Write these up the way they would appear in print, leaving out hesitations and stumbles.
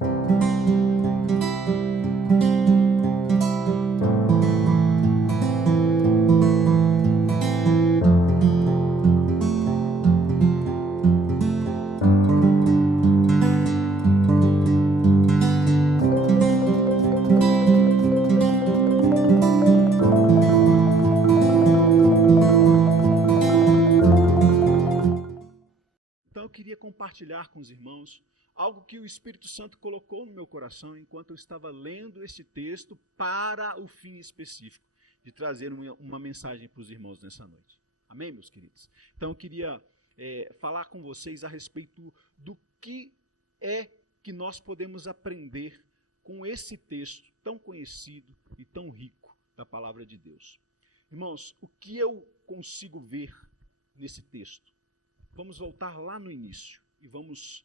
Então eu queria compartilhar com os irmãos algo que o Espírito Santo colocou no meu coração enquanto eu estava lendo este texto para o fim específico de trazer uma mensagem para os irmãos nessa noite. Amém, meus queridos? Então eu queria falar com vocês a respeito do que é que nós podemos aprender com esse texto tão conhecido e tão rico da palavra de Deus. Irmãos, o que eu consigo ver nesse texto? Vamos voltar lá no início e vamos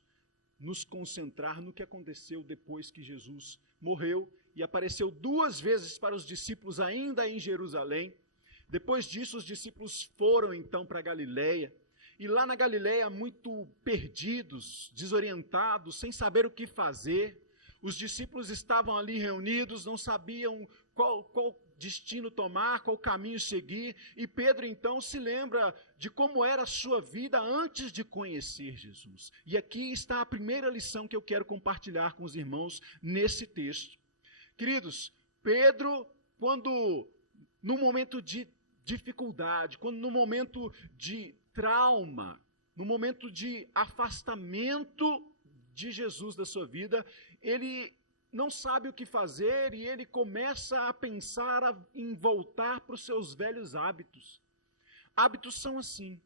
nos concentrar no que aconteceu depois que Jesus morreu e apareceu 2 vezes para os discípulos ainda em Jerusalém. Depois disso, os discípulos foram então para Galileia. E lá na Galileia, muito perdidos, desorientados, sem saber o que fazer, os discípulos estavam ali reunidos, não sabiam qual destino tomar, qual caminho seguir, e Pedro então se lembra de como era a sua vida antes de conhecer Jesus. E aqui está a primeira lição que eu quero compartilhar com os irmãos nesse texto. Queridos, Pedro, quando no momento de dificuldade, quando no momento de trauma, no momento de afastamento de Jesus da sua vida, ele não sabe o que fazer e ele começa a pensar em voltar para os seus velhos hábitos. Hábitos são assim.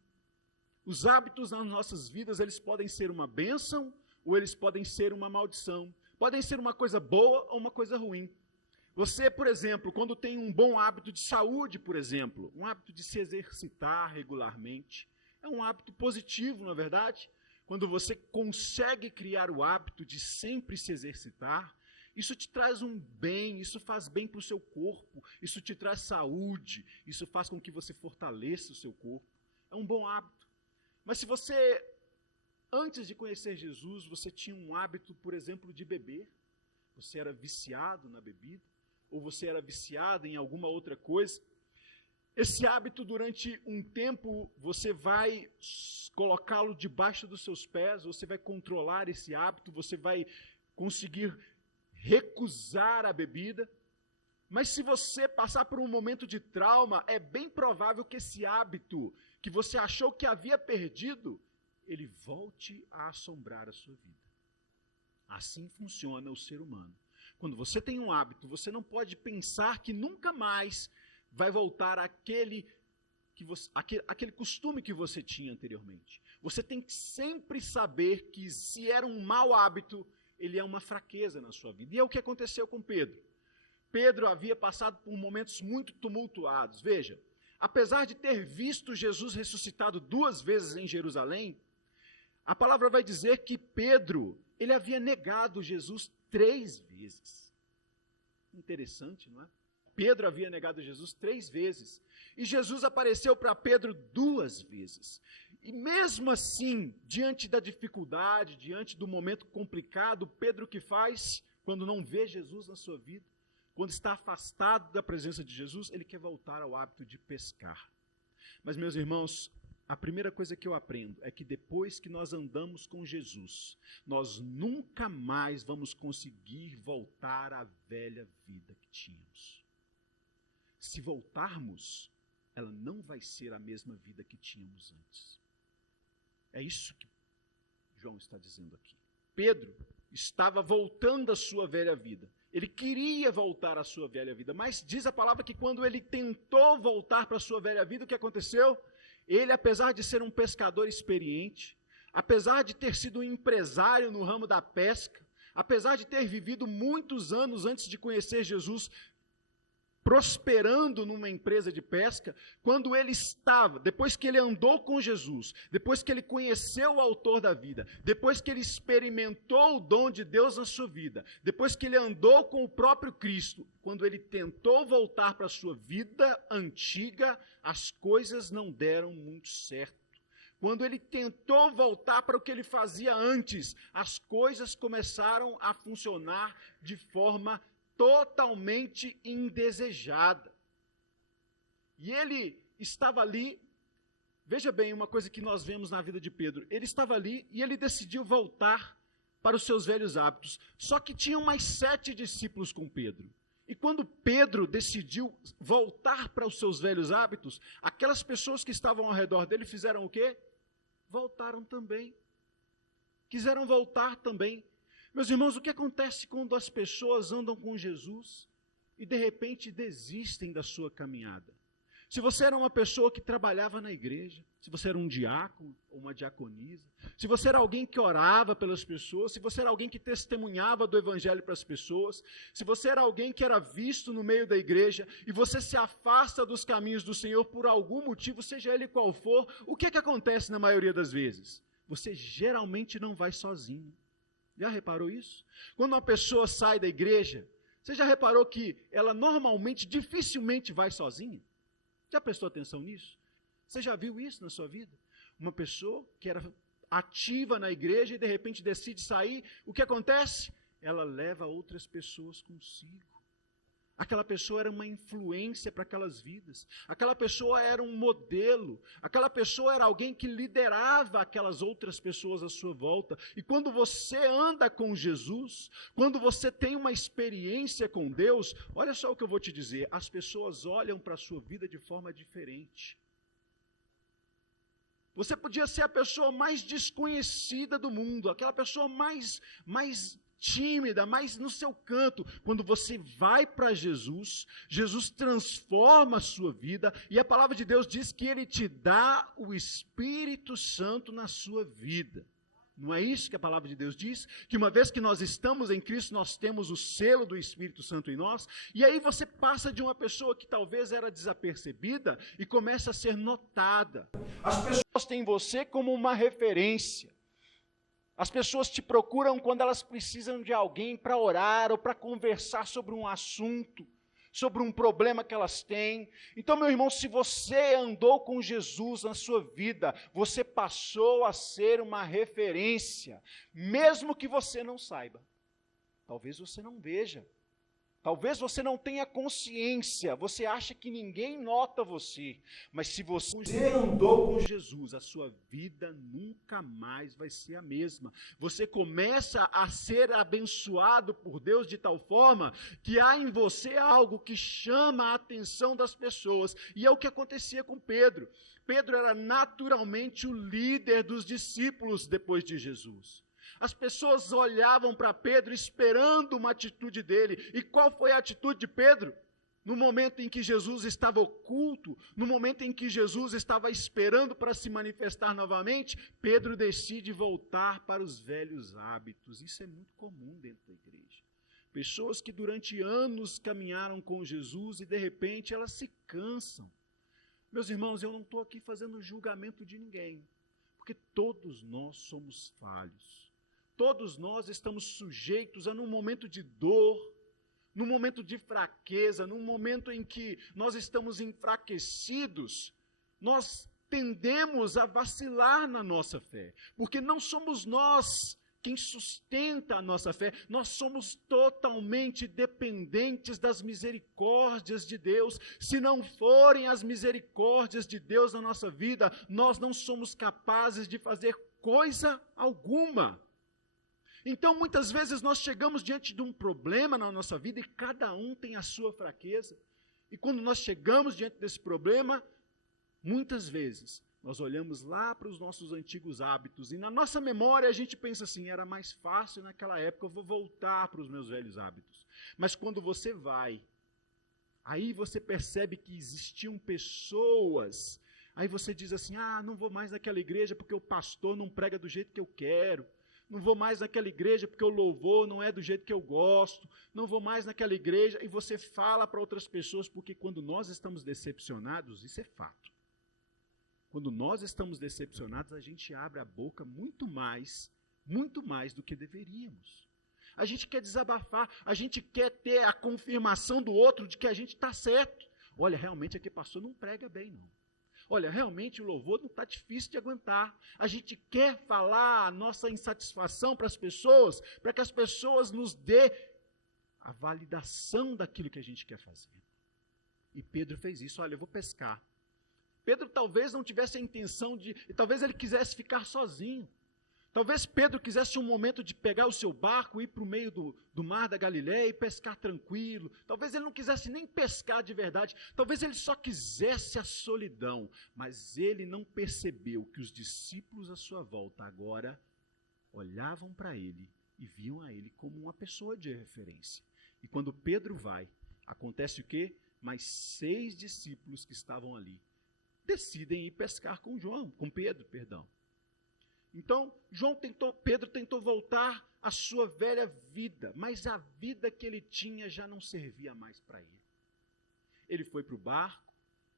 Os hábitos nas nossas vidas, eles podem ser uma bênção ou eles podem ser uma maldição. Podem ser uma coisa boa ou uma coisa ruim. Você, por exemplo, quando tem um bom hábito de saúde, por exemplo, um hábito de se exercitar regularmente, é um hábito positivo, não é verdade? Quando você consegue criar o hábito de sempre se exercitar, isso te traz um bem, isso faz bem para o seu corpo, isso te traz saúde, isso faz com que você fortaleça o seu corpo. É um bom hábito. Mas se você, antes de conhecer Jesus, você tinha um hábito, por exemplo, de beber, você era viciado na bebida, ou você era viciado em alguma outra coisa, esse hábito, durante um tempo, você vai colocá-lo debaixo dos seus pés, você vai controlar esse hábito, você vai conseguir recusar a bebida, mas se você passar por um momento de trauma, é bem provável que esse hábito que você achou que havia perdido, ele volte a assombrar a sua vida. Assim funciona o ser humano. Quando você tem um hábito, você não pode pensar que nunca mais vai voltar aquele costume que você tinha anteriormente. Você tem que sempre saber que se era um mau hábito, ele é uma fraqueza na sua vida. E é o que aconteceu com Pedro. Pedro havia passado por momentos muito tumultuados. Veja, apesar de ter visto Jesus ressuscitado 2 vezes em Jerusalém, a palavra vai dizer que Pedro, ele havia negado Jesus 3 vezes. Interessante, não é? Pedro havia negado Jesus 3 vezes. E Jesus apareceu para Pedro 2 vezes. E mesmo assim, diante da dificuldade, diante do momento complicado, Pedro o que faz quando não vê Jesus na sua vida? Quando está afastado da presença de Jesus, ele quer voltar ao hábito de pescar. Mas, meus irmãos, a primeira coisa que eu aprendo é que depois que nós andamos com Jesus, nós nunca mais vamos conseguir voltar à velha vida que tínhamos. Se voltarmos, ela não vai ser a mesma vida que tínhamos antes. É isso que João está dizendo aqui. Pedro estava voltando à sua velha vida. Ele queria voltar à sua velha vida, mas diz a palavra que quando ele tentou voltar para a sua velha vida, o que aconteceu? Ele, apesar de ser um pescador experiente, apesar de ter sido um empresário no ramo da pesca, apesar de ter vivido muitos anos antes de conhecer Jesus, prosperando numa empresa de pesca, quando ele estava, depois que ele andou com Jesus, depois que ele conheceu o autor da vida, depois que ele experimentou o dom de Deus na sua vida, depois que ele andou com o próprio Cristo, quando ele tentou voltar para a sua vida antiga, as coisas não deram muito certo. quando ele tentou voltar para o que ele fazia antes, as coisas começaram a funcionar de forma totalmente indesejada. E ele estava ali, veja bem uma coisa que nós vemos na vida de Pedro, ele estava ali e ele decidiu voltar para os seus velhos hábitos. Só que tinham mais 7 discípulos com Pedro. E quando Pedro decidiu voltar para os seus velhos hábitos, aquelas pessoas que estavam ao redor dele fizeram o quê? Voltaram também. Quiseram voltar também. Meus irmãos, o que acontece quando as pessoas andam com Jesus e de repente desistem da sua caminhada? Se você era uma pessoa que trabalhava na igreja, se você era um diácono ou uma diaconisa, se você era alguém que orava pelas pessoas, se você era alguém que testemunhava do evangelho para as pessoas, se você era alguém que era visto no meio da igreja e você se afasta dos caminhos do Senhor por algum motivo, seja ele qual for, o que acontece na maioria das vezes? Você geralmente não vai sozinho. Já reparou isso? Quando uma pessoa sai da igreja, você já reparou que ela normalmente, dificilmente vai sozinha? Já prestou atenção nisso? Você já viu isso na sua vida? Uma pessoa que era ativa na igreja e de repente decide sair, o que acontece? Ela leva outras pessoas consigo. Aquela pessoa era uma influência para aquelas vidas. Aquela pessoa era um modelo. Aquela pessoa era alguém que liderava aquelas outras pessoas à sua volta. E quando você anda com Jesus, quando você tem uma experiência com Deus, olha só o que eu vou te dizer, as pessoas olham para a sua vida de forma diferente. Você podia ser a pessoa mais desconhecida do mundo, aquela pessoa mais tímida, mais no seu canto. Quando você vai para Jesus, Jesus transforma a sua vida, e a palavra de Deus diz que Ele te dá o Espírito Santo na sua vida. Não é isso que a palavra de Deus diz? Que uma vez que nós estamos em Cristo, nós temos o selo do Espírito Santo em nós, e aí você passa de uma pessoa que talvez era desapercebida e começa a ser notada. As pessoas têm você como uma referência. As pessoas te procuram quando elas precisam de alguém para orar ou para conversar sobre um assunto, sobre um problema que elas têm. Então, meu irmão, se você andou com Jesus na sua vida, você passou a ser uma referência, mesmo que você não saiba. Talvez você não veja. Talvez você não tenha consciência, você acha que ninguém nota você, mas se você andou com Jesus, a sua vida nunca mais vai ser a mesma. Você começa a ser abençoado por Deus de tal forma que há em você algo que chama a atenção das pessoas, e é o que acontecia com Pedro. Pedro era naturalmente o líder dos discípulos depois de Jesus. As pessoas olhavam para Pedro esperando uma atitude dele. E qual foi a atitude de Pedro? No momento em que Jesus estava oculto, no momento em que Jesus estava esperando para se manifestar novamente, Pedro decide voltar para os velhos hábitos. Isso é muito comum dentro da igreja. Pessoas que durante anos caminharam com Jesus e de repente elas se cansam. Meus irmãos, eu não estou aqui fazendo julgamento de ninguém, porque todos nós somos falhos. Todos nós estamos sujeitos a, num momento de dor, num momento de fraqueza, num momento em que nós estamos enfraquecidos, nós tendemos a vacilar na nossa fé, porque não somos nós quem sustenta a nossa fé, nós somos totalmente dependentes das misericórdias de Deus. Se não forem as misericórdias de Deus na nossa vida, nós não somos capazes de fazer coisa alguma. Então, muitas vezes nós chegamos diante de um problema na nossa vida e cada um tem a sua fraqueza. E quando nós chegamos diante desse problema, muitas vezes nós olhamos lá para os nossos antigos hábitos e na nossa memória a gente pensa assim, era mais fácil naquela época, eu vou voltar para os meus velhos hábitos. Mas quando você vai, aí você percebe que existiam pessoas, aí você diz assim, não vou mais naquela igreja porque o pastor não prega do jeito que eu quero. Não vou mais naquela igreja porque o louvor não é do jeito que eu gosto, não vou mais naquela igreja, e você fala para outras pessoas, porque quando nós estamos decepcionados, isso é fato. Quando nós estamos decepcionados, a gente abre a boca muito mais do que deveríamos. A gente quer desabafar, a gente quer ter a confirmação do outro de que a gente está certo. Olha, realmente aquele pastor não prega bem, não. Olha, realmente o louvor não está difícil de aguentar. A gente quer falar a nossa insatisfação para as pessoas, para que as pessoas nos dê a validação daquilo que a gente quer fazer. E Pedro fez isso. Olha, eu vou pescar. Pedro talvez não tivesse a intenção de, talvez ele quisesse ficar sozinho. Talvez Pedro quisesse um momento de pegar o seu barco, ir para o meio do mar da Galileia e pescar tranquilo. Talvez ele não quisesse nem pescar de verdade. Talvez ele só quisesse a solidão. Mas ele não percebeu que os discípulos à sua volta agora olhavam para ele e viam a ele como uma pessoa de referência. E quando Pedro vai, acontece o quê? Mais 6 discípulos que estavam ali decidem ir pescar com Pedro. Então, Pedro tentou voltar à sua velha vida, mas a vida que ele tinha já não servia mais para ele. Ele foi para o barco,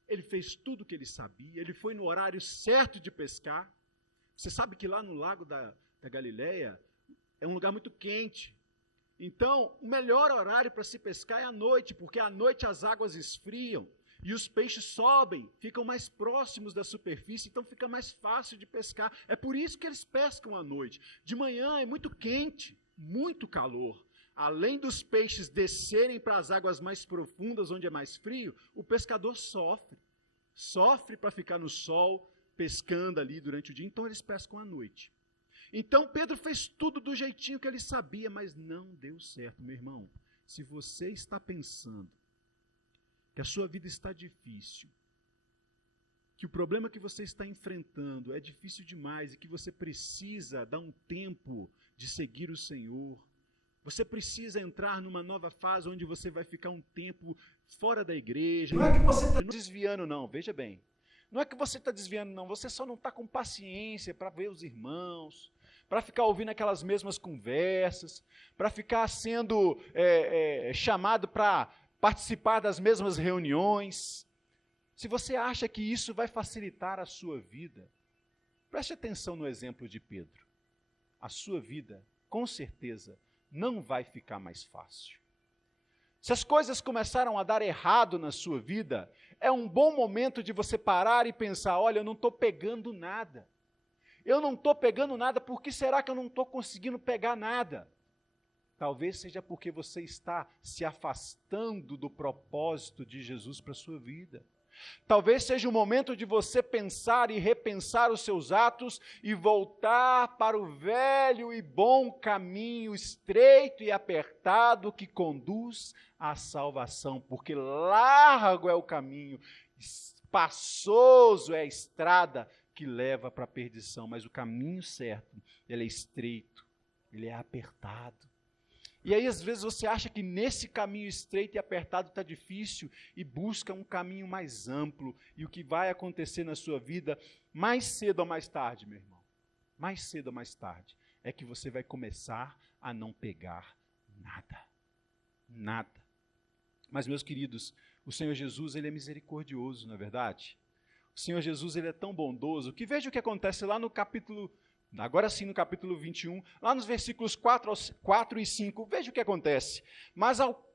ele fez tudo o que ele sabia, ele foi no horário certo de pescar. Você sabe que lá no lago da Galileia é um lugar muito quente. Então, o melhor horário para se pescar é à noite, porque à noite as águas esfriam. E os peixes sobem, ficam mais próximos da superfície, então fica mais fácil de pescar. É por isso que eles pescam à noite. De manhã é muito quente, muito calor. Além dos peixes descerem para as águas mais profundas, onde é mais frio, o pescador sofre. Sofre para ficar no sol, pescando ali durante o dia, então eles pescam à noite. Então Pedro fez tudo do jeitinho que ele sabia, mas não deu certo, meu irmão. Se você está pensando que a sua vida está difícil, que o problema que você está enfrentando é difícil demais e que você precisa dar um tempo de seguir o Senhor, você precisa entrar numa nova fase onde você vai ficar um tempo fora da igreja. Não é que você está desviando, não, veja bem. Não é que você está desviando, não, você só não está com paciência para ver os irmãos, para ficar ouvindo aquelas mesmas conversas, para ficar sendo chamado para participar das mesmas reuniões. Se você acha que isso vai facilitar a sua vida, preste atenção no exemplo de Pedro. A sua vida, com certeza, não vai ficar mais fácil. Se as coisas começaram a dar errado na sua vida, é um bom momento de você parar e pensar, olha, eu não estou pegando nada. Eu não estou pegando nada, por que será que eu não estou conseguindo pegar nada? Talvez seja porque você está se afastando do propósito de Jesus para a sua vida. Talvez seja o momento de você pensar e repensar os seus atos e voltar para o velho e bom caminho estreito e apertado que conduz à salvação, porque largo é o caminho, espaçoso é a estrada que leva para a perdição, mas o caminho certo, ele é estreito, ele é apertado. E aí, às vezes, você acha que nesse caminho estreito e apertado está difícil e busca um caminho mais amplo. E o que vai acontecer na sua vida, mais cedo ou mais tarde, meu irmão, mais cedo ou mais tarde, é que você vai começar a não pegar nada. Nada. Mas, meus queridos, o Senhor Jesus, ele é misericordioso, não é verdade? O Senhor Jesus, ele é tão bondoso que veja o que acontece lá no capítulo... Agora sim, no capítulo 21, lá nos versículos 4 e 5, veja o que acontece. Mas ao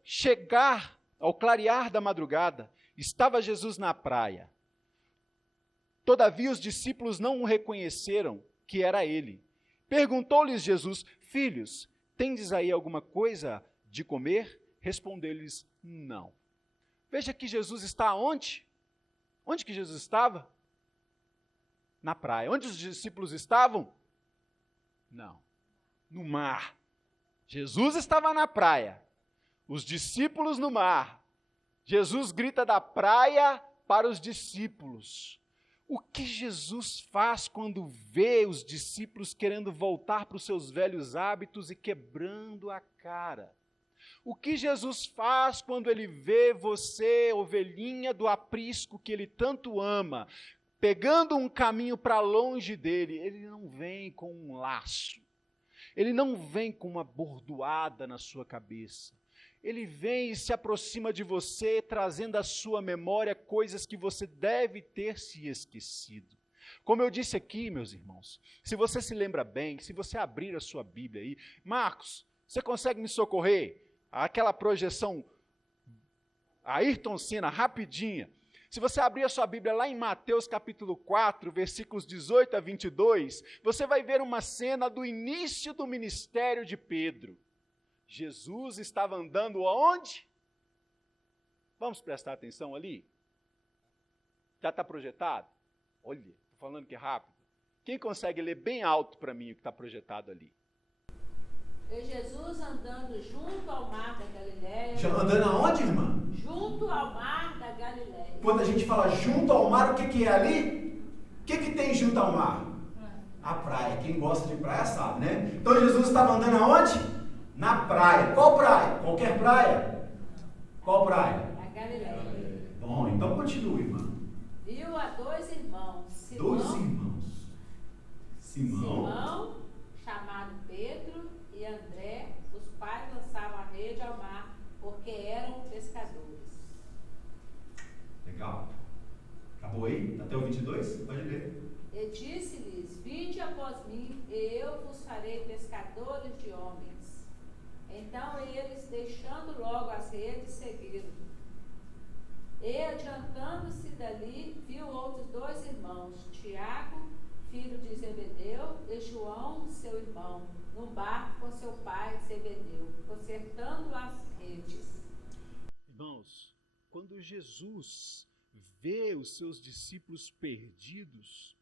clarear da madrugada, estava Jesus na praia. Todavia os discípulos não o reconheceram que era ele. Perguntou-lhes Jesus, filhos, tendes aí alguma coisa de comer? Respondeu-lhes, não. Veja que Jesus está onde? Onde que Jesus estava? Na praia. Onde os discípulos estavam? Não, no mar. Jesus estava na praia, os discípulos no mar. Jesus grita da praia para os discípulos. O que Jesus faz quando vê os discípulos querendo voltar para os seus velhos hábitos e quebrando a cara? O que Jesus faz quando ele vê você, ovelhinha do aprisco que ele tanto ama, pegando um caminho para longe dele? Ele não vem com um laço, ele não vem com uma bordoada na sua cabeça, ele vem e se aproxima de você, trazendo à sua memória coisas que você deve ter se esquecido. Como eu disse aqui, meus irmãos, se você se lembra bem, se você abrir a sua Bíblia aí, Marcos, você consegue me socorrer? Aquela projeção, Ayrton Senna, rapidinha. Se você abrir a sua Bíblia lá em Mateus capítulo 4, versículos 18 a 22, você vai ver uma cena do início do ministério de Pedro. Jesus estava andando aonde? Vamos prestar atenção ali? Já está projetado? Olha, estou falando que é rápido. Quem consegue ler bem alto para mim o que está projetado ali? E Jesus andando junto ao mar da Galileia. Andando aonde, irmã? Junto ao mar da Galileia. Quando a gente fala junto ao mar, o que é ali? O que tem junto ao mar? A praia. Quem gosta de praia sabe, né? Então Jesus estava andando aonde? Na praia. Qual praia? Qualquer praia? Qual praia? A Galileia. Bom, então continue, irmã. Viu a dois irmãos. Simão, chamado Pedro, e André, os pais lançavam a rede ao mar, porque eram pescadores. Legal. Acabou aí? Até o 22? Pode ler. E disse-lhes: vinde após mim, e eu vos farei pescadores de homens. Então eles, deixando logo as redes, seguiram. E adiantando-se dali, viu outros dois irmãos, Tiago, filho de Zebedeu, e João, seu irmão, no barco com seu pai Zebedeu, consertando as redes. Irmãos, quando Jesus vê os seus discípulos perdidos,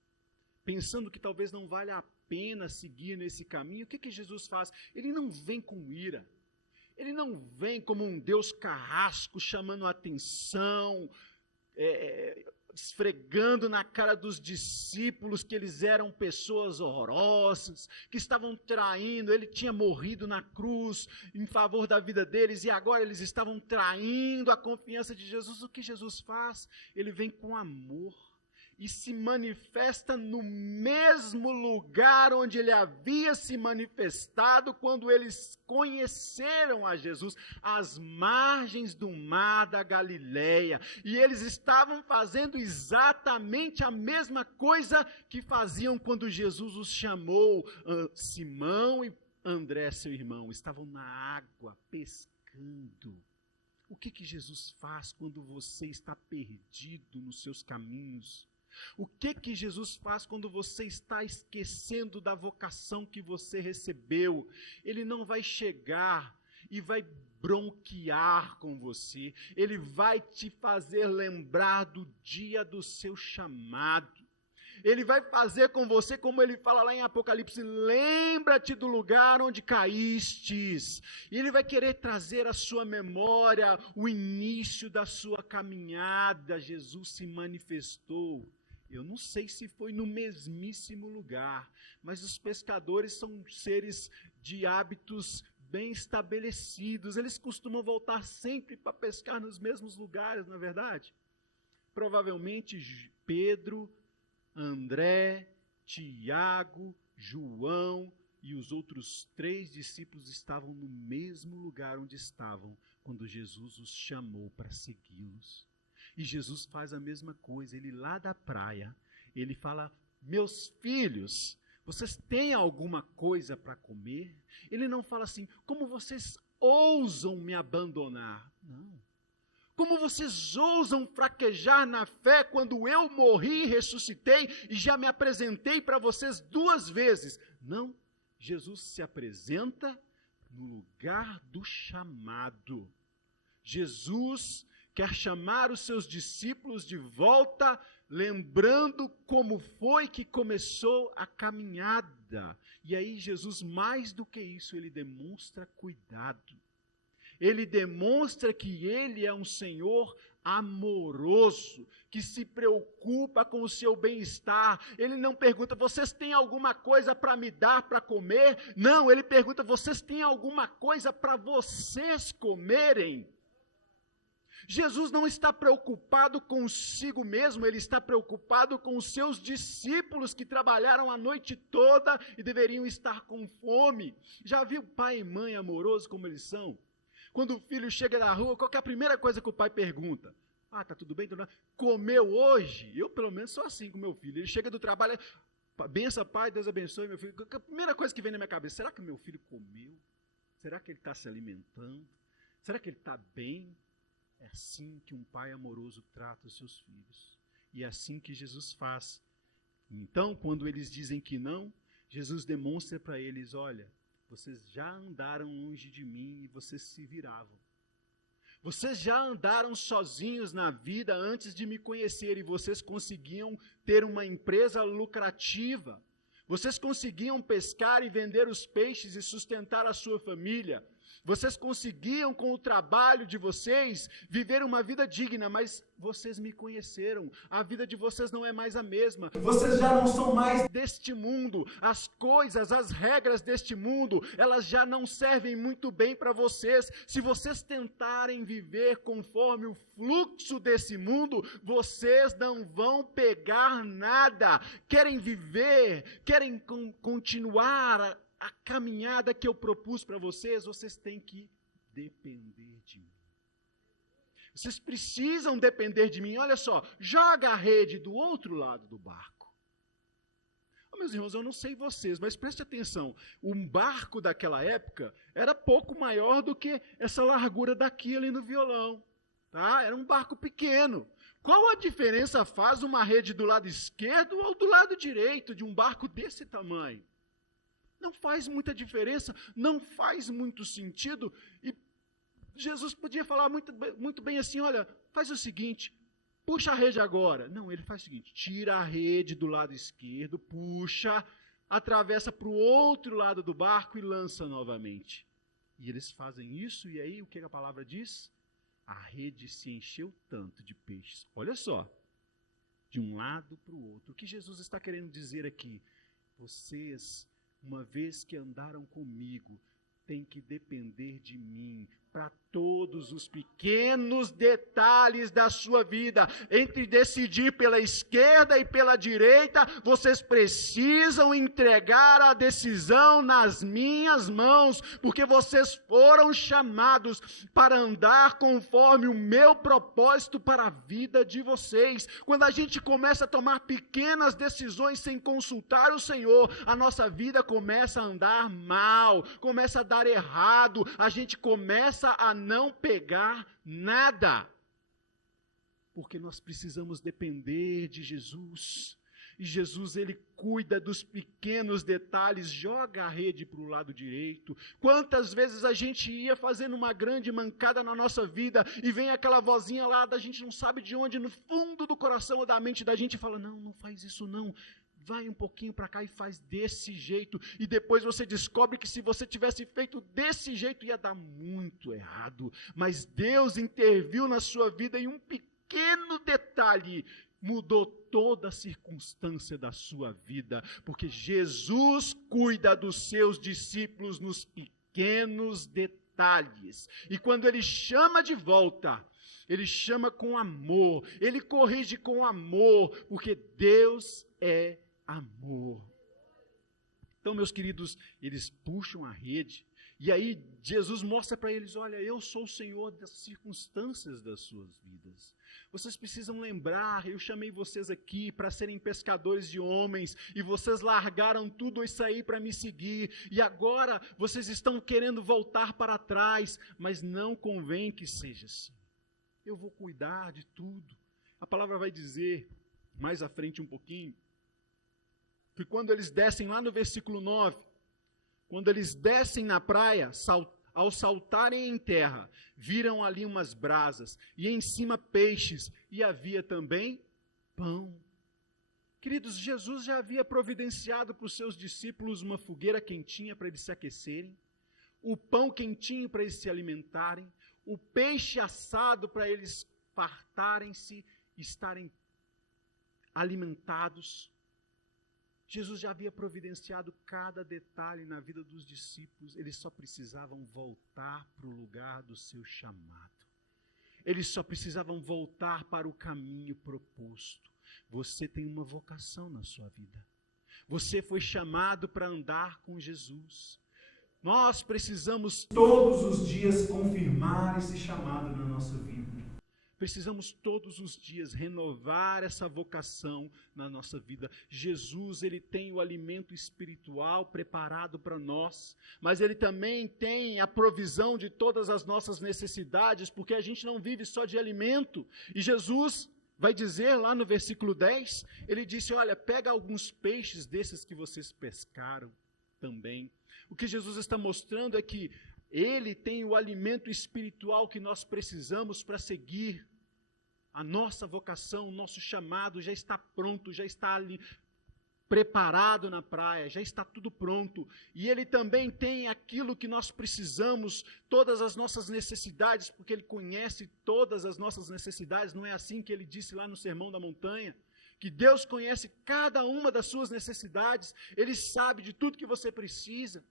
pensando que talvez não valha a pena seguir nesse caminho, o que Jesus faz? Ele não vem com ira. Ele não vem como um Deus carrasco, chamando a atenção, esfregando na cara dos discípulos que eles eram pessoas horrorosas, que estavam traindo. Ele tinha morrido na cruz em favor da vida deles e agora eles estavam traindo a confiança de Jesus. O que Jesus faz? Ele vem com amor e se manifesta no mesmo lugar onde ele havia se manifestado quando eles conheceram a Jesus, às margens do mar da Galileia. E eles estavam fazendo exatamente a mesma coisa que faziam quando Jesus os chamou. Simão e André, seu irmão, estavam na água pescando. O que Jesus faz quando você está perdido nos seus caminhos? O que Jesus faz quando você está esquecendo da vocação que você recebeu? Ele não vai chegar e vai bronquear com você. Ele vai te fazer lembrar do dia do seu chamado. Ele vai fazer com você, como ele fala lá em Apocalipse, lembra-te do lugar onde caístes. E ele vai querer trazer à sua memória o início da sua caminhada. Jesus se manifestou. Eu não sei se foi no mesmíssimo lugar, mas os pescadores são seres de hábitos bem estabelecidos. Eles costumam voltar sempre para pescar nos mesmos lugares, não é verdade? Provavelmente Pedro, André, Tiago, João e os outros 3 discípulos estavam no mesmo lugar onde estavam quando Jesus os chamou para segui-los. E Jesus faz a mesma coisa. Ele lá da praia, ele fala: meus filhos, vocês têm alguma coisa para comer? Ele não fala assim: como vocês ousam me abandonar? Não. Como vocês ousam fraquejar na fé quando eu morri e ressuscitei e já me apresentei para vocês 2 vezes? Não, Jesus se apresenta no lugar do chamado. Jesus quer chamar os seus discípulos de volta, lembrando como foi que começou a caminhada. E aí Jesus, mais do que isso, ele demonstra cuidado. Ele demonstra que ele é um Senhor amoroso, que se preocupa com o seu bem-estar. Ele não pergunta: vocês têm alguma coisa para me dar para comer? Não, ele pergunta: vocês têm alguma coisa para vocês comerem? Jesus não está preocupado consigo mesmo, ele está preocupado com os seus discípulos que trabalharam a noite toda e deveriam estar com fome. Já viu pai e mãe amorosos como eles são? Quando o filho chega da rua, qual que é a primeira coisa que o pai pergunta? Ah, tá tudo bem? Comeu hoje? Eu pelo menos sou assim com meu filho. Ele chega do trabalho, benção pai, Deus abençoe meu filho. A primeira coisa que vem na minha cabeça: será que meu filho comeu? Será que ele está se alimentando? Será que ele está bem? É assim que um pai amoroso trata os seus filhos. E é assim que Jesus faz. Então, quando eles dizem que não, Jesus demonstra para eles, olha, vocês já andaram longe de mim e vocês se viravam. Vocês já andaram sozinhos na vida antes de me conhecer e vocês conseguiam ter uma empresa lucrativa. Vocês conseguiam pescar e vender os peixes e sustentar a sua família. Vocês conseguiam, com o trabalho de vocês, viver uma vida digna, mas vocês me conheceram. A vida de vocês não é mais a mesma. Vocês já não são mais Deste mundo, as coisas, as regras deste mundo, elas já não servem muito bem para vocês. Se vocês tentarem viver conforme o fluxo desse mundo, vocês não vão pegar nada. Querem viver, querem continuar a caminhada que eu propus para vocês, vocês têm que depender de mim. Vocês precisam depender de mim. Olha só, joga a rede do outro lado do barco. Oh, meus irmãos, eu não sei vocês, mas preste atenção. Um barco daquela época era pouco maior do que essa largura daqui ali no violão. Tá? Era um barco pequeno. Qual a diferença faz uma rede do lado esquerdo ou do lado direito de um barco desse tamanho? Não faz muita diferença, não faz muito sentido. E Jesus podia falar muito bem assim, olha, faz o seguinte, puxa a rede agora. Não, ele faz o seguinte, tira a rede do lado esquerdo, puxa, atravessa para o outro lado do barco e lança novamente. E eles fazem isso, e aí o que a palavra diz? A rede se encheu tanto de peixes. Olha só, de um lado para o outro. O que Jesus está querendo dizer aqui? Vocês, uma vez que andaram comigo, têm que depender de mim para todos os pequenos detalhes da sua vida. Entre decidir pela esquerda e pela direita, vocês precisam entregar a decisão nas minhas mãos, porque vocês foram chamados para andar conforme o meu propósito para a vida de vocês. Quando a gente começa a tomar pequenas decisões sem consultar o Senhor, a nossa vida começa a andar mal, começa a dar errado, a gente começa a não pegar nada, porque nós precisamos depender de Jesus, e Jesus, ele cuida dos pequenos detalhes, joga a rede para o lado direito. Quantas vezes a gente ia fazendo uma grande mancada na nossa vida, e vem aquela vozinha lá, da gente não sabe de onde, no fundo do coração ou da mente da gente, fala, não faz isso não, vai um pouquinho para cá e faz desse jeito, e depois você descobre que se você tivesse feito desse jeito, ia dar muito errado, mas Deus interviu na sua vida e um pequeno detalhe mudou toda a circunstância da sua vida, porque Jesus cuida dos seus discípulos nos pequenos detalhes, e quando Ele chama de volta, Ele chama com amor, Ele corrige com amor, porque Deus é amor. Então, meus queridos, eles puxam a rede, e aí Jesus mostra para eles, olha, eu sou o Senhor das circunstâncias das suas vidas. Vocês precisam lembrar, eu chamei vocês aqui para serem pescadores de homens, e vocês largaram tudo isso aí para me seguir, e agora vocês estão querendo voltar para trás, mas não convém que seja assim. Eu vou cuidar de tudo. A palavra vai dizer, mais à frente um pouquinho, que quando eles descem lá no versículo 9, quando eles descem na praia, ao saltarem em terra, viram ali umas brasas, e em cima peixes, e havia também pão. Queridos, Jesus já havia providenciado para os seus discípulos uma fogueira quentinha para eles se aquecerem, o pão quentinho para eles se alimentarem, o peixe assado para eles fartarem-se, estarem alimentados. Jesus já havia providenciado cada detalhe na vida dos discípulos, eles só precisavam voltar para o lugar do seu chamado. Eles só precisavam voltar para o caminho proposto. Você tem uma vocação na sua vida. Você foi chamado para andar com Jesus. Nós precisamos todos os dias confirmar esse chamado na nossa vida. Precisamos todos os dias renovar essa vocação na nossa vida. Jesus, ele tem o alimento espiritual preparado para nós, mas ele também tem a provisão de todas as nossas necessidades, porque a gente não vive só de alimento. E Jesus vai dizer lá no versículo 10, ele disse, olha, pega alguns peixes desses que vocês pescaram também. O que Jesus está mostrando é que ele tem o alimento espiritual que nós precisamos para seguir. A nossa vocação, o nosso chamado já está pronto, já está ali preparado na praia, já está tudo pronto. E ele também tem aquilo que nós precisamos, todas as nossas necessidades, porque ele conhece todas as nossas necessidades. Não é assim que ele disse lá no Sermão da Montanha? Que Deus conhece cada uma das suas necessidades, ele sabe de tudo que você precisa.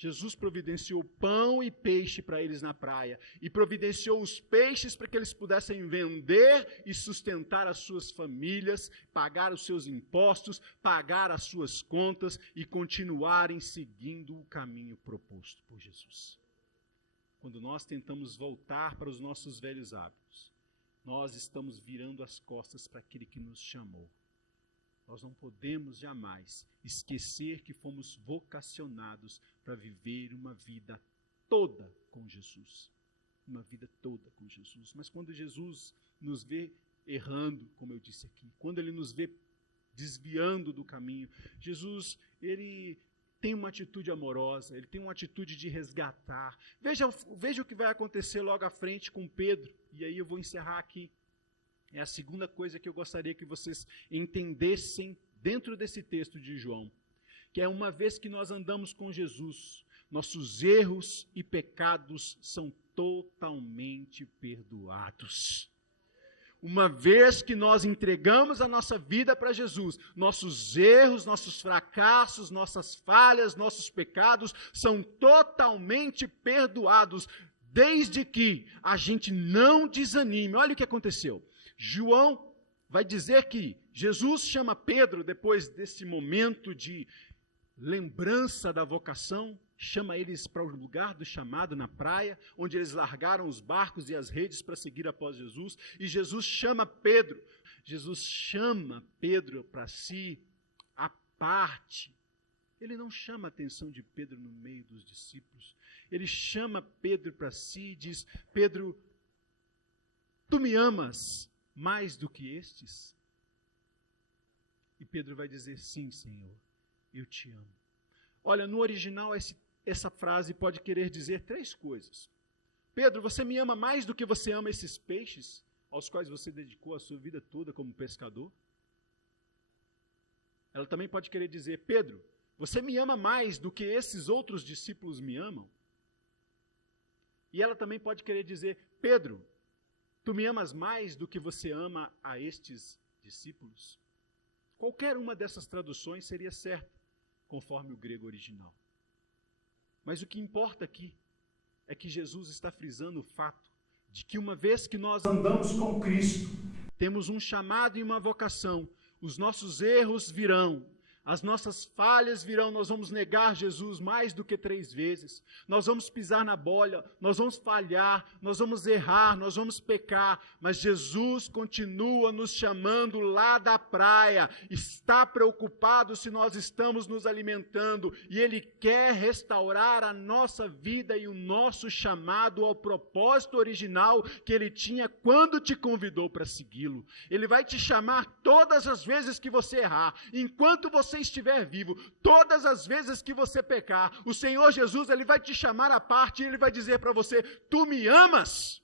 Jesus providenciou pão e peixe para eles na praia, e providenciou os peixes para que eles pudessem vender e sustentar as suas famílias, pagar os seus impostos, pagar as suas contas e continuarem seguindo o caminho proposto por Jesus. Quando nós tentamos voltar para os nossos velhos hábitos, nós estamos virando as costas para aquele que nos chamou. Nós não podemos jamais esquecer que fomos vocacionados para viver uma vida toda com Jesus. Uma vida toda com Jesus. Mas quando Jesus nos vê errando, como eu disse aqui, quando ele nos vê desviando do caminho, Jesus, ele tem uma atitude amorosa, ele tem uma atitude de resgatar. Veja o que vai acontecer logo à frente com Pedro, e aí eu vou encerrar aqui. É a segunda coisa que eu gostaria que vocês entendessem dentro desse texto de João, que é uma vez que nós andamos com Jesus, nossos erros e pecados são totalmente perdoados. Uma vez que nós entregamos a nossa vida para Jesus, nossos erros, nossos fracassos, nossas falhas, nossos pecados são totalmente perdoados, desde que a gente não desanime. Olha o que aconteceu. João vai dizer que Jesus chama Pedro, depois desse momento de lembrança da vocação, chama eles para o lugar do chamado na praia, onde eles largaram os barcos e as redes para seguir após Jesus, e Jesus chama Pedro para si, à parte. Ele não chama a atenção de Pedro no meio dos discípulos, ele chama Pedro para si e diz, Pedro, tu me amas mais do que estes? E Pedro vai dizer, sim, Senhor, eu te amo. Olha, no original essa frase pode querer dizer três coisas. Pedro, você me ama mais do que você ama esses peixes, aos quais você dedicou a sua vida toda como pescador? Ela também pode querer dizer, Pedro, você me ama mais do que esses outros discípulos me amam? E ela também pode querer dizer, Pedro, tu me amas mais do que você ama a estes discípulos? Qualquer uma dessas traduções seria certa, conforme o grego original. Mas o que importa aqui é que Jesus está frisando o fato de que uma vez que nós andamos com Cristo, temos um chamado e uma vocação, os nossos erros virão, as nossas falhas virão, nós vamos negar Jesus mais do que 3 vezes, nós vamos pisar na bola, nós vamos falhar, nós vamos errar, nós vamos pecar, mas Jesus continua nos chamando lá da praia, está preocupado se nós estamos nos alimentando, e Ele quer restaurar a nossa vida e o nosso chamado ao propósito original que Ele tinha quando te convidou para segui-lo. Ele vai te chamar todas as vezes que você errar, enquanto você estiver vivo, todas as vezes que você pecar, o Senhor Jesus, Ele vai te chamar à parte e Ele vai dizer para você, tu me amas?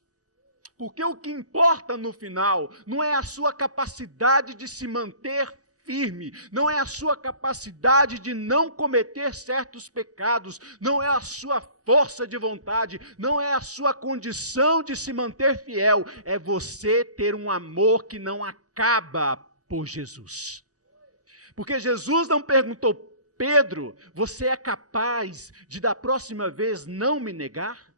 Porque o que importa no final não é a sua capacidade de se manter firme, não é a sua capacidade de não cometer certos pecados, não é a sua força de vontade, não é a sua condição de se manter fiel, é você ter um amor que não acaba por Jesus. Porque Jesus não perguntou, Pedro, você é capaz de da próxima vez não me negar?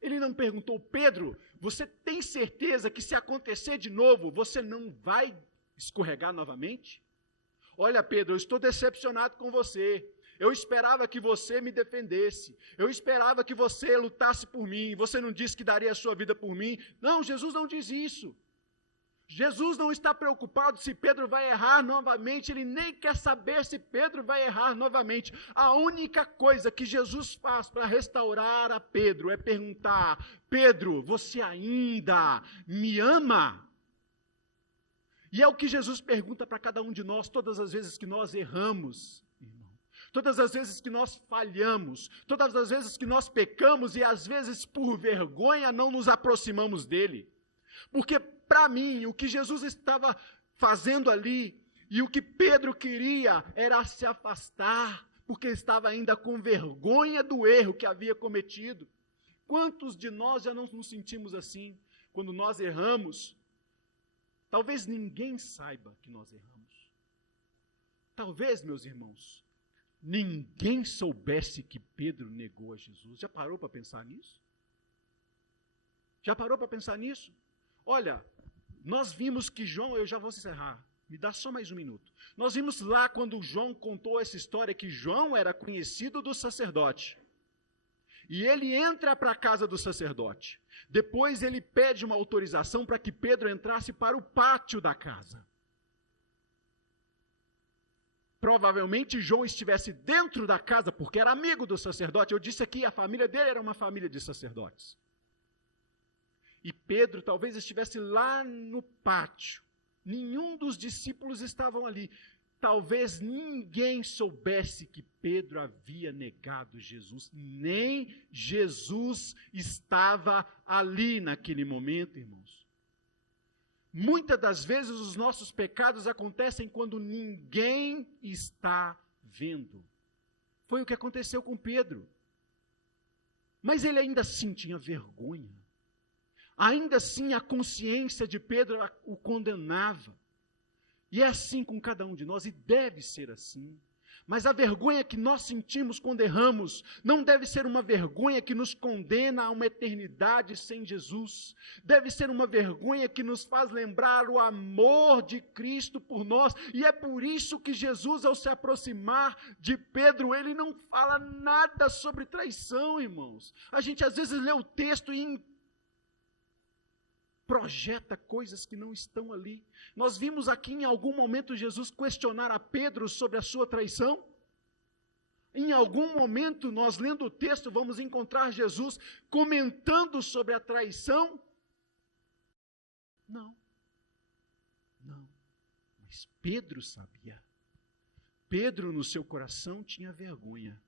Ele não perguntou, Pedro, você tem certeza que se acontecer de novo, você não vai escorregar novamente? Olha, Pedro, eu estou decepcionado com você. Eu esperava que você me defendesse. Eu esperava que você lutasse por mim. Você não disse que daria a sua vida por mim. Não, Jesus não diz isso. Jesus não está preocupado se Pedro vai errar novamente. Ele nem quer saber se Pedro vai errar novamente. A única coisa que Jesus faz para restaurar a Pedro é perguntar: Pedro, você ainda me ama? E é o que Jesus pergunta para cada um de nós todas as vezes que nós erramos, irmão. Todas as vezes que nós falhamos, todas as vezes que nós pecamos e às vezes por vergonha não nos aproximamos dele. Porque para mim, o que Jesus estava fazendo ali e o que Pedro queria era se afastar, porque estava ainda com vergonha do erro que havia cometido. Quantos de nós já não nos sentimos assim? Quando nós erramos, talvez ninguém saiba que nós erramos. Talvez, meus irmãos, ninguém soubesse que Pedro negou a Jesus. Já parou para pensar nisso? Já parou para pensar nisso? Olha, nós vimos que João, eu já vou encerrar, me dá só mais um minuto. Nós vimos lá quando João contou essa história que João era conhecido do sacerdote. E ele entra para a casa do sacerdote. Depois ele pede uma autorização para que Pedro entrasse para o pátio da casa. Provavelmente João estivesse dentro da casa, porque era amigo do sacerdote. Eu disse aqui, a família dele era uma família de sacerdotes. E Pedro talvez estivesse lá no pátio. Nenhum dos discípulos estavam ali. Talvez ninguém soubesse que Pedro havia negado Jesus. Nem Jesus estava ali naquele momento, irmãos. Muitas das vezes os nossos pecados acontecem quando ninguém está vendo. Foi o que aconteceu com Pedro. Mas ele ainda assim tinha vergonha. Ainda assim a consciência de Pedro o condenava. E é assim com cada um de nós, e deve ser assim. Mas a vergonha que nós sentimos quando erramos não deve ser uma vergonha que nos condena a uma eternidade sem Jesus. Deve ser uma vergonha que nos faz lembrar o amor de Cristo por nós. E é por isso que Jesus, ao se aproximar de Pedro, ele não fala nada sobre traição, irmãos. A gente às vezes lê o texto e projeta coisas que não estão ali. Nós vimos aqui em algum momento Jesus questionar a Pedro sobre a sua traição. Em algum momento, nós lendo o texto, vamos encontrar Jesus comentando sobre a traição? Não. Não. Mas Pedro sabia. Pedro, no seu coração, tinha vergonha.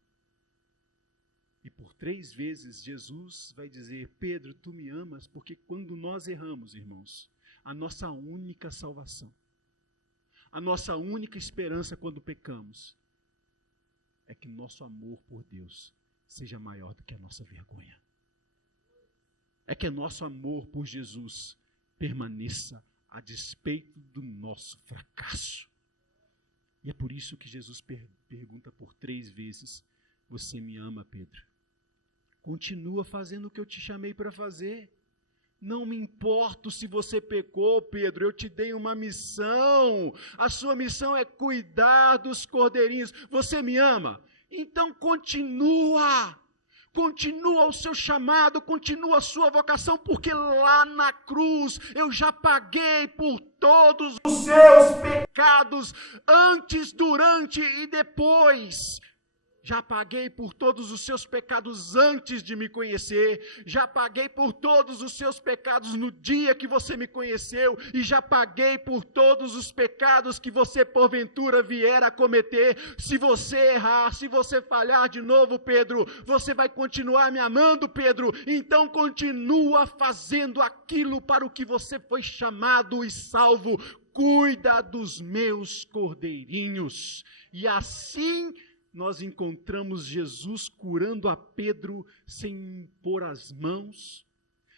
E por 3 vezes Jesus vai dizer: Pedro, tu me amas? Porque quando nós erramos, irmãos, a nossa única salvação, a nossa única esperança quando pecamos, é que nosso amor por Deus seja maior do que a nossa vergonha. É que nosso amor por Jesus permaneça a despeito do nosso fracasso. E é por isso que Jesus pergunta por 3 vezes: você me ama, Pedro? Continua fazendo o que eu te chamei para fazer. Não me importo se você pecou, Pedro, eu te dei uma missão. A sua missão é cuidar dos cordeirinhos. Você me ama? Então continua. Continua o seu chamado, continua a sua vocação, porque lá na cruz eu já paguei por todos os seus pecados, antes, durante e depois. Já paguei por todos os seus pecados antes de me conhecer, já paguei por todos os seus pecados no dia que você me conheceu, e já paguei por todos os pecados que você porventura vier a cometer. Se você errar, se você falhar de novo, Pedro, você vai continuar me amando, Pedro? Então continua fazendo aquilo para o que você foi chamado e salvo. Cuida dos meus cordeirinhos. E assim nós encontramos Jesus curando a Pedro sem impor as mãos,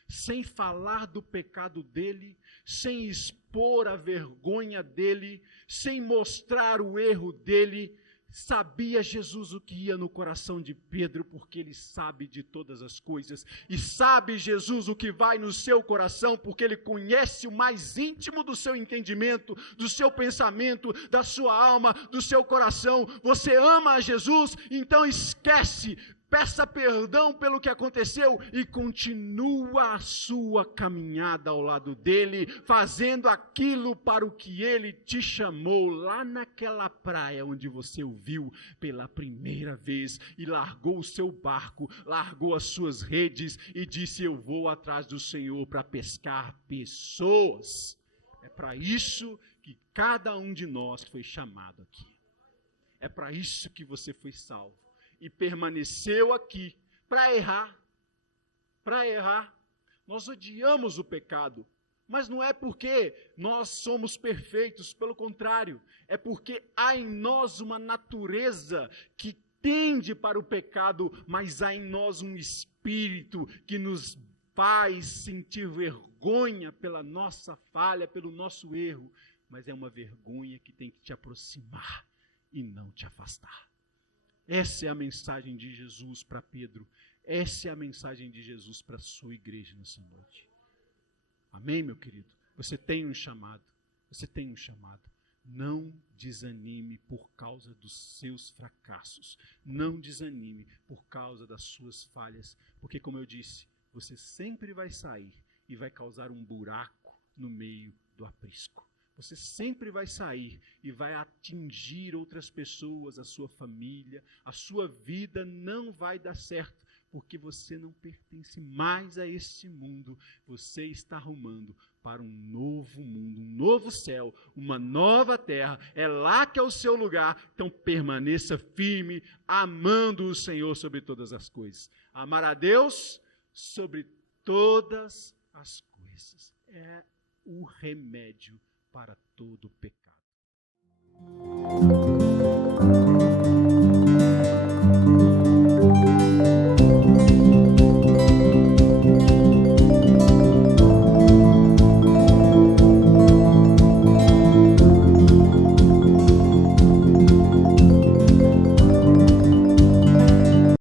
sem falar do pecado dele, sem expor a vergonha dele, sem mostrar o erro dele, Sabia Jesus o que ia no coração de Pedro, porque ele sabe de todas as coisas. E sabe Jesus o que vai no seu coração, porque ele conhece o mais íntimo do seu entendimento, do seu pensamento, da sua alma, do seu coração. Você ama a Jesus, então esquece. Peça perdão pelo que aconteceu e continua a sua caminhada ao lado dele, fazendo aquilo para o que ele te chamou lá naquela praia onde você o viu pela primeira vez e largou o seu barco, largou as suas redes e disse: eu vou atrás do Senhor para pescar pessoas. É para isso que cada um de nós foi chamado aqui. É para isso que você foi salvo. E permaneceu aqui para errar. Para errar. Nós odiamos o pecado, mas não é porque nós somos perfeitos, pelo contrário, é porque há em nós uma natureza que tende para o pecado, mas há em nós um espírito que nos faz sentir vergonha pela nossa falha, pelo nosso erro, mas é uma vergonha que tem que te aproximar e não te afastar. Essa é a mensagem de Jesus para Pedro. Essa é a mensagem de Jesus para a sua igreja nessa noite. Amém, meu querido? Você tem um chamado. Você tem um chamado. Não desanime por causa dos seus fracassos. Não desanime por causa das suas falhas. Porque, como eu disse, você sempre vai sair e vai causar um buraco no meio do aprisco. Você sempre vai sair e vai atingir outras pessoas, a sua família, a sua vida não vai dar certo, porque você não pertence mais a este mundo. Você está rumando para um novo mundo, um novo céu, uma nova terra. É lá que é o seu lugar. Então permaneça firme, amando o Senhor sobre todas as coisas. Amar a Deus sobre todas as coisas. É o remédio para todo o pecado.